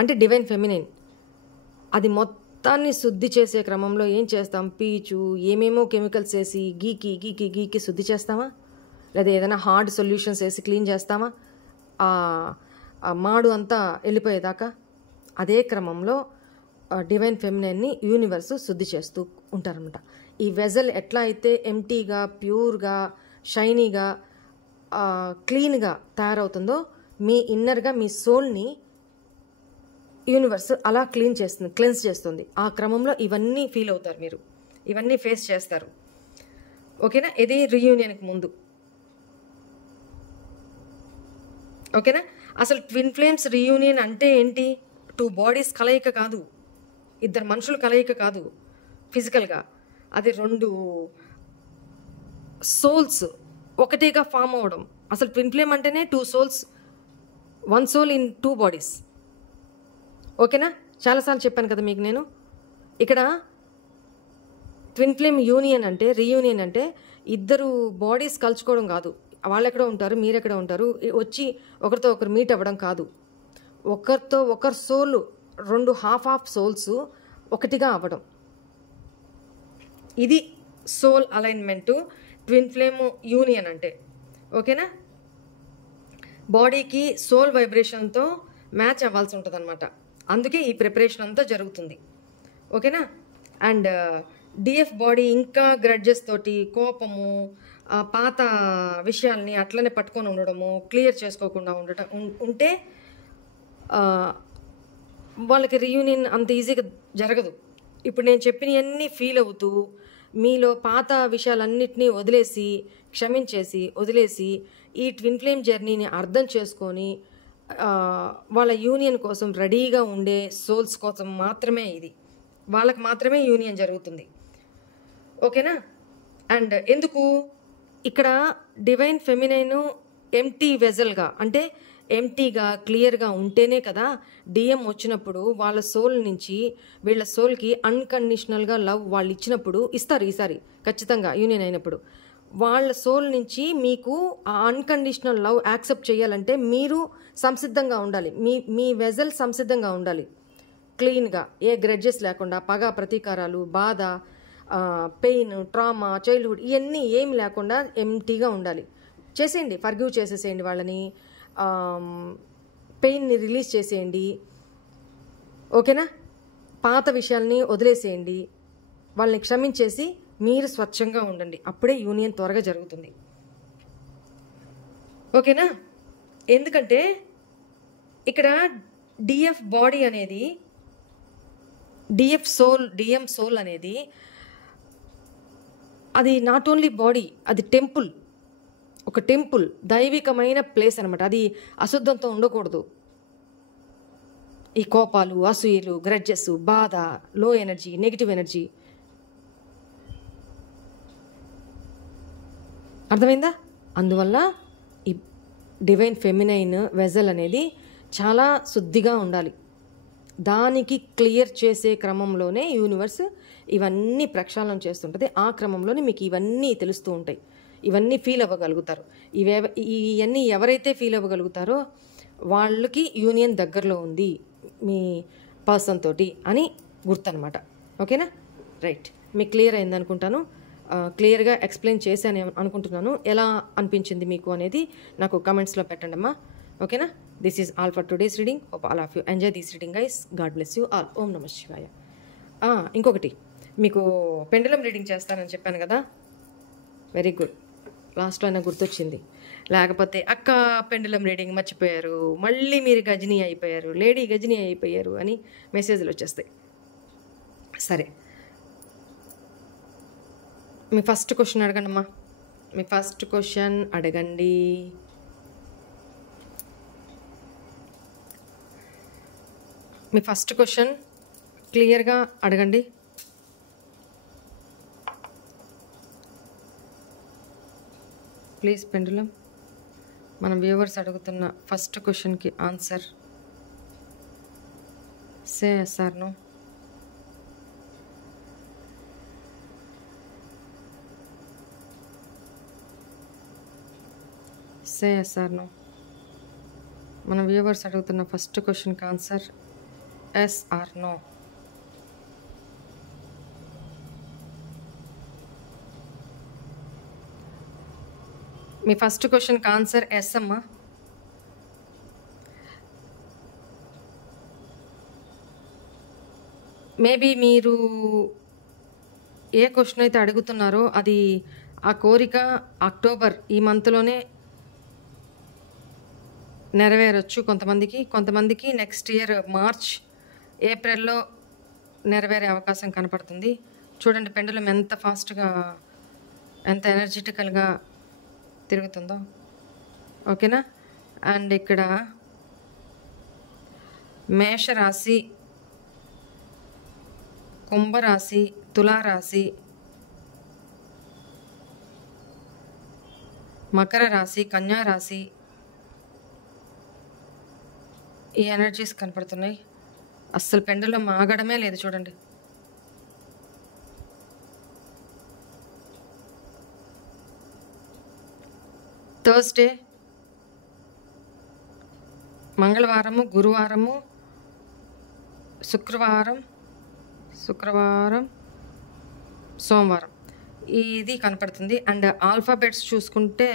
అంటే డివైన్ ఫెమినైన్ అది మొత్తాన్ని శుద్ధి చేసే క్రమంలో ఏం చేస్తాం, పీచు ఏమేమో కెమికల్స్ వేసి గీకి గీకి గీకి శుద్ధి చేస్తామా, లేదా ఏదైనా హార్డ్ సొల్యూషన్స్ వేసి క్లీన్ చేస్తామా ఆ మాడు అంతా వెళ్ళిపోయేదాకా. అదే క్రమంలో డివైన్ ఫెమినైన్ని యూనివర్సు శుద్ధి చేస్తూ ఉంటారనమాట. ఈ వెజల్ ఎట్లా అయితే ఎంటీగా, ప్యూర్గా, షైనీగా, క్లీన్గా తయారవుతుందో, మీ ఇన్నర్గా మీ సోల్ని యూనివర్స్ అలా క్లెన్స్ చేస్తుంది. ఆ క్రమంలో ఇవన్నీ ఫీల్ అవుతారు, మీరు ఇవన్నీ ఫేస్ చేస్తారు. ఓకేనా? ఇది రీయూనియన్కి ముందు. ఓకేనా? అసలు ట్విన్ ఫ్లేమ్స్ రీయూనియన్ అంటే ఏంటి? 2 బాడీస్ కలయిక కాదు, 2 మనుషుల కలయిక కాదు ఫిజికల్గా. అది 2 సోల్స్ ఒకటిగా ఫామ్ అవ్వడం. అసలు ట్విన్ ఫ్లేమ్ అంటేనే 2 సోల్స్, 1 సోల్ ఇన్ 2 బాడీస్. ఓకేనా? చాలాసార్లు చెప్పాను కదా మీకు నేను. ఇక్కడ ట్విన్ ఫ్లేమ్ యూనియన్ అంటే, రీయూనియన్ అంటే 2 బాడీస్ కలుసుకోవడం కాదు. వాళ్ళు ఎక్కడ ఉంటారు, మీరు ఎక్కడ ఉంటారు, వచ్చి ఒకరితో ఒకరు మీట్ అవ్వడం కాదు. ఒకరితో ఒకరు సోల్, 2 హాఫ్ సోల్స్ ఒకటిగా అవ్వడం. ఇది soul alignment, twin flame union అంటే. ఓకేనా? బాడీకి సోల్ వైబ్రేషన్తో మ్యాచ్ అవ్వాల్సి ఉంటుంది అనమాట. అందుకే ఈ ప్రిపరేషన్ అంతా జరుగుతుంది. ఓకేనా? అండ్ డిఎఫ్ బాడీ ఇంకా గ్రడ్జెస్ తోటి, కోపము, పాత విషయాల్ని అట్లనే పట్టుకొని ఉండడము, క్లియర్ చేసుకోకుండా ఉంటే వాళ్ళకి రీయూనియన్ అంత ఈజీగా జరగదు. ఇప్పుడు నేను చెప్పినవన్నీ ఫీల్ అవుతూ, మీలో పాత విషయాలన్నిటినీ క్షమించేసి వదిలేసి ఈ ట్విన్ ఫ్లేమ్ జర్నీని అర్థం చేసుకొని వాళ్ళ యూనియన్ కోసం రెడీగా ఉండే సోల్స్ కోసం మాత్రమే ఇది. వాళ్ళకి మాత్రమే యూనియన్ జరుగుతుంది. ఓకేనా? అండ్ ఎందుకు ఇక్కడ డివైన్ ఫెమినైన్ ఎంటీ వెజల్గా, అంటే ఎంటీగా క్లియర్గా ఉంటేనే కదా డిఎం వచ్చినప్పుడు వాళ్ళ సోల్ నుంచి వీళ్ళ సోల్కి అన్కండిషనల్గా లవ్ వాళ్ళు ఇచ్చినప్పుడు ఇస్తారు. ఈసారి ఖచ్చితంగా యూనియన్ అయినప్పుడు వాళ్ళ సోల్ నుంచి మీకు ఆ అన్కండిషనల్ లవ్ యాక్సెప్ట్ చేయాలంటే మీరు సంసిద్ధంగా ఉండాలి. మీ వెజల్ సంసిద్ధంగా ఉండాలి, క్లీన్గా, ఏ గ్రెడ్జెస్ లేకుండా, పగ, ప్రతీకారాలు, బాధ, పెయిన్, ట్రామా, చైల్డ్హుడ్ ఇవన్నీ ఏమి లేకుండా ఎంటీగా ఉండాలి. చేసేయండి, ఫర్గివ్ చేసేసేయండి వాళ్ళని, పెయిన్ని రిలీజ్ చేసేయండి. ఓకేనా? పాత విషయాల్ని వదిలేసేయండి, వాళ్ళని క్షమించేసి మీరు స్వచ్ఛంగా ఉండండి. అప్పుడే యూనియన్ త్వరగా జరుగుతుంది. ఓకేనా? ఎందుకంటే ఇక్కడ డిఎఫ్ బాడీ అనేది, డిఎం సోల్ అనేది అది నాట్ ఓన్లీ బాడీ, అది టెంపుల్, ఒక టెంపుల్, దైవికమైన ప్లేస్ అనమాట. అది అశుద్ధంతో ఉండకూడదు. ఈ కోపాలు, అసూయలు, గ్రడ్జెస్, బాధ, లో ఎనర్జీ, నెగిటివ్ ఎనర్జీ. అర్థమైందా? అందువల్ల ఈ డివైన్ ఫెమినైన్ వెజల్ అనేది చాలా శుద్ధిగా ఉండాలి. దానికి క్లియర్ చేసే క్రమంలోనే యూనివర్స్ ఇవన్నీ ప్రక్షాళన చేస్తుంటుంది. ఆ క్రమంలోనే మీకు ఇవన్నీ తెలుస్తూ ఉంటాయి, ఇవన్నీ ఫీల్ అవ్వగలుగుతారు. ఇవన్నీ ఎవరైతే ఫీల్ అవ్వగలుగుతారో వాళ్ళకి యూనియన్ దగ్గరలో ఉంది మీ పర్సన్ తోటి అని గుర్తనమాట. ఓకేనా? రైట్, మీకు క్లియర్ అయింది అనుకుంటాను. క్లియర్గా ఎక్స్ప్లెయిన్ చేశాను అనుకుంటున్నాను. ఎలా అనిపించింది మీకు అనేది నాకు కమెంట్స్లో పెట్టండి అమ్మా. ఓకేనా? This is all for today's reading. Hope all of you enjoy this reading guys. God bless you all. ఓం నమః శివాయ. ఇంకొకటి, మీకు పెండలం రీడింగ్ చేస్తానని చెప్పాను కదా, వెరీ గుడ్, లాస్ట్లో అయినా గుర్తొచ్చింది. లేకపోతే అక్క పెండలం రీడింగ్ మర్చిపోయారు, మళ్ళీ మీరు గజనీ అయిపోయారు, లేడీ గజనీ అయిపోయారు అని మెసేజ్లు వచ్చేస్తాయి. సరే, మీ ఫస్ట్ క్వశ్చన్ అడగండి అమ్మా. మీ ఫస్ట్ క్వశ్చన్ అడగండి. మీ ఫస్ట్ క్వశ్చన్ క్లియర్గా అడగండి. ప్లీజ్ పెండులం, మన వ్యూవర్స్ అడుగుతున్న ఫస్ట్ క్వశ్చన్కి answer. Say yes or no. Say yes or no. మన వ్యూవర్స్ అడుగుతున్న ఫస్ట్ క్వశ్చన్కి ఆన్సర్ ఎస్ ఆర్ నో. మీ ఫస్ట్ క్వశ్చన్కి ఆన్సర్ ఎస్ అమ్మా. మేబీ మీరు ఏ క్వశ్చన్ అయితే అడుగుతున్నారో అది ఆ కోరిక అక్టోబర్ ఈ మంత్లోనే నెరవేరొచ్చు కొంతమందికి నెక్స్ట్ ఇయర్ మార్చ్ ఏప్రిల్లో నెరవేరే అవకాశం కనపడుతుంది. చూడండి పెండులం ఎంత ఫాస్ట్గా ఎంత ఎనర్జెటికల్గా తిరుగుతుందో. ఓకేనా. అండ్ ఇక్కడ మేషరాశి, కుంభరాశి, తులారాశి, మకర రాశి, కన్యా రాశి ఈ ఎనర్జీస్ కనపడుతున్నాయి. అస్సలు పెండులం ఆగడమే లేదు చూడండి. థర్స్డే, మంగళవారము, గురువారము, శుక్రవారం, సోమవారం ఇది కనపడుతుంది. అండ్ ఆల్ఫాబెట్స్ చూసుకుంటే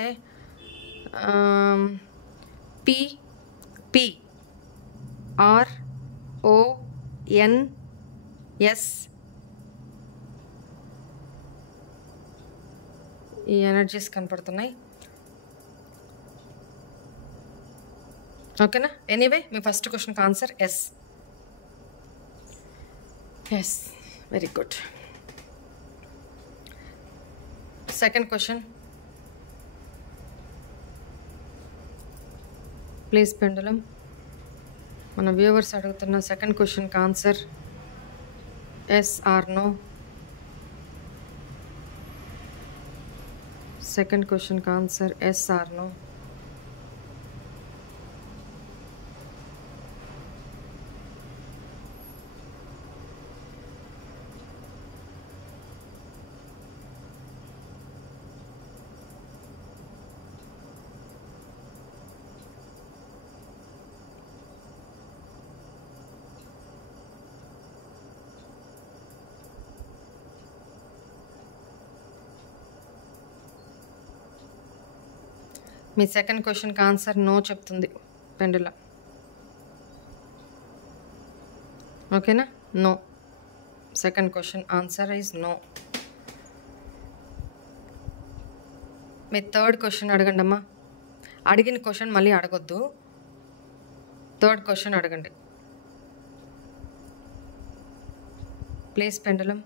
P, R, O, N, S ఈ ఎనర్జీస్ కనపడుతున్నాయి. ఓకేనా. ఎనీవే మీ ఫస్ట్ క్వశ్చన్కి answer yes. Very good. Second question please pendulum, మన వ్యూవర్స్ అడుగుతున్న సెకండ్ క్వశ్చన్కి answer yes or no. Second క్వశ్చన్కి ఆన్సర్ ఎస్ ఆర్ నో. మీ సెకండ్ క్వశ్చన్కి ఆన్సర్ నో చెప్తుంది పెండులం. ఓకేనా. No. Second question answer is no. మీ థర్డ్ క్వశ్చన్ అడగండి అమ్మా. అడిగిన క్వశ్చన్ మళ్ళీ అడగొద్దు, థర్డ్ క్వశ్చన్ అడగండి ప్లీజ్ పెండులం.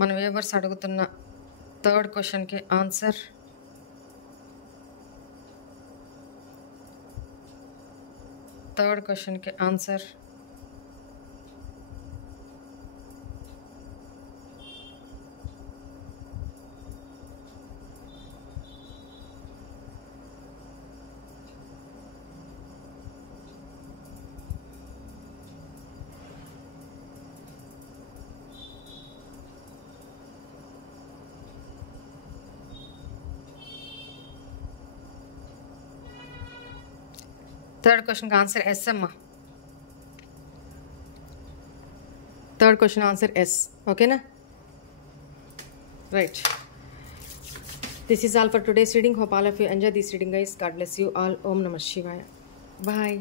మన వ్యూవర్స్ అడుగుతున్న థర్డ్ క్వశ్చన్కి ఆన్సర్ థర్డ్ క్వశ్చన్కి ఆన్సర్ థర్డ్ క్వశ్చన్కి ఆన్సర్ ఎస్ అమ్మా. Third question answer yes. ఓకేనా. Right. This is all for today's reading. Hope all of you enjoy this reading, guys. God bless you all. Om Namah Shivaya. Bye.